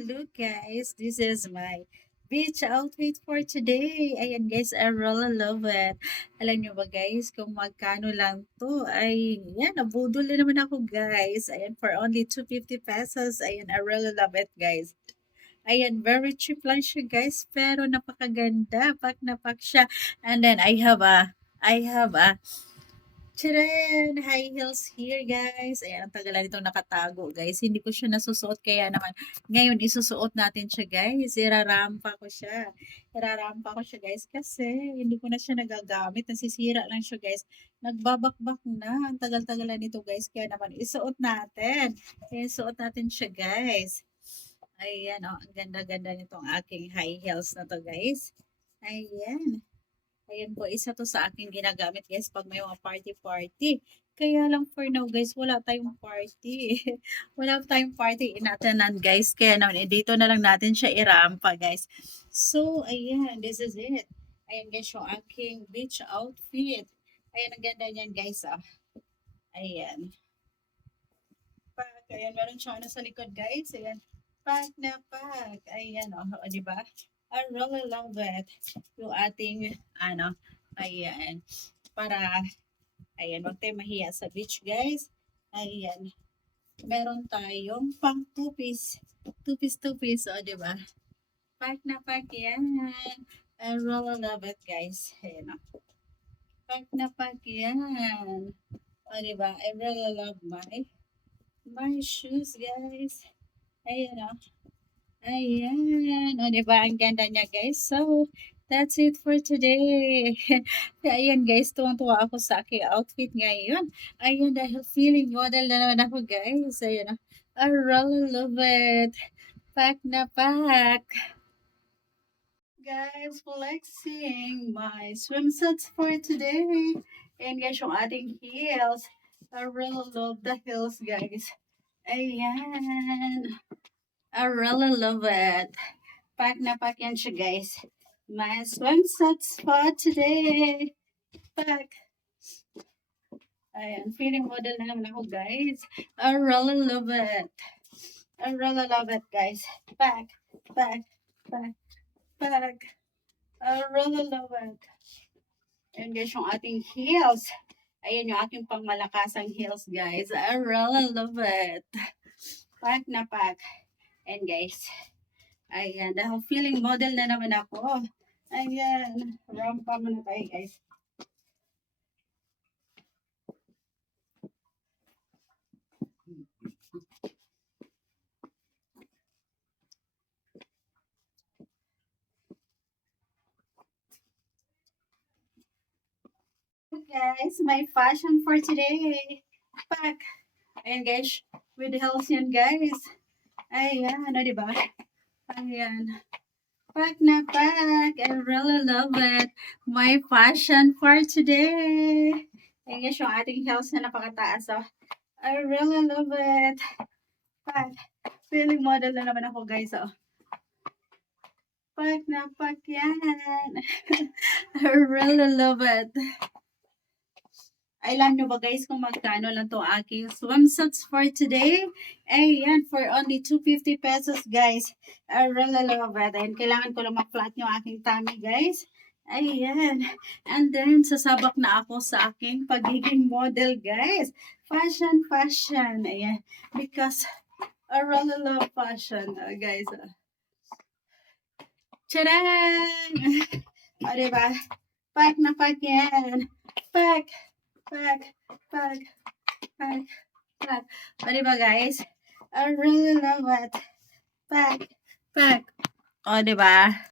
look guys, this is my beach outfit for today. Ayan guys, I really love it. Alam nyo ba guys, kung magkano lang to, ay yan, nabudol na naman ako guys. Ayan, for only 250 pesos. Ayan, I really love it guys. Ayan, very cheap lang siya guys, pero napakaganda. Pak na pak siya. And then I have a Charan! High heels here, guys. Ayan, ang tagalan nitong nakatago, guys. Hindi ko siya nasusuot, kaya naman ngayon isusuot natin siya, guys. Irarampa ko siya. Irarampa ko siya, guys, kasi hindi ko na siya nagagamit. Nasisira lang siya, guys. Nagbabakbak na. Ang tagal-tagalan nito, guys. Kaya naman isuot natin. Ayan, suot natin siya, guys. Ayan, oh, ang ganda-ganda nitong aking high heels na to, guys. Ayan. Ayan po, isa to sa aking ginagamit guys pag may mga party-party. Kaya lang for now guys, wala tayong party. Wala tayong party inatanan guys. Kaya naman, dito na lang natin siya irampa guys. So, ayan, this is it. Ayan guys, yung aking beach outfit. Ayan, ang ganda niyan guys. Ah. Ayan. Ayan, meron siya ano sa likod guys. Ayan, pack na pack. Ayan, oh, di ba? I really love it. Yung ating, ano, ayan, para, ayan, wag tayo mahiya sa beach, guys. Ayan, meron tayong pang two-piece. Two-piece, o, di ba? Pack na pack yan. I really love it, guys. Ayan, o. Pack na pack yan. O, di ba? I really love my shoes, guys. Ayan, o. Ayan. O, diba? Ang ganda niya, guys. So, that's it for today. Ayan, guys. Tuwang-tuwa ako sa aking outfit ngayon. Ayan, dahil feeling model na naman ako, guys. Ayan. I really love it. Pack na pack. Guys, flexing my swimsuits for today. Ayan, guys, yung ating heels. I really love the heels, guys. Ayan. I really love it. Pack na pack yan siya, guys. My swimsuits for today. Pack. Ayan, feeling model na naman ako, guys. I really love it. I really love it, guys. Pack, pack, pack, pack. I really love it. Ayan, guys, yung ating heels. Ayan yung aking pangmalakasang heels, guys. I really love it. Pack na pack. And guys, ayan, dahil feeling model na naman ako. Ayan, rampa muna tayo guys. Guys, my fashion for today. Pack. Ayan guys, with heels yan guys. Ayan, ano diba? Ayan. Pack na pack. I really love it. My fashion for today. Ayan guys, yung ating heels na napakataas. Oh. I really love it. Pack. Feeling model na naman ako guys. Oh. Pack na pack yan. I really love it. Alam nyo ba guys kung magkano lang to aking swimsuits for today? Ayan, for only 250 pesos guys. I really love it. Ayan, kailangan ko lang ma-flat yung aking tummy guys. Ayan. And then, sasabak na ako sa aking pagiging model guys. Fashion, fashion. Ayan. Because I really love fashion guys. Tcharan! O, diba? Pack na pack yan. Pack. Pack, pack, pack, pack. O, diba guys? I really love it. Pack, pack. O, diba?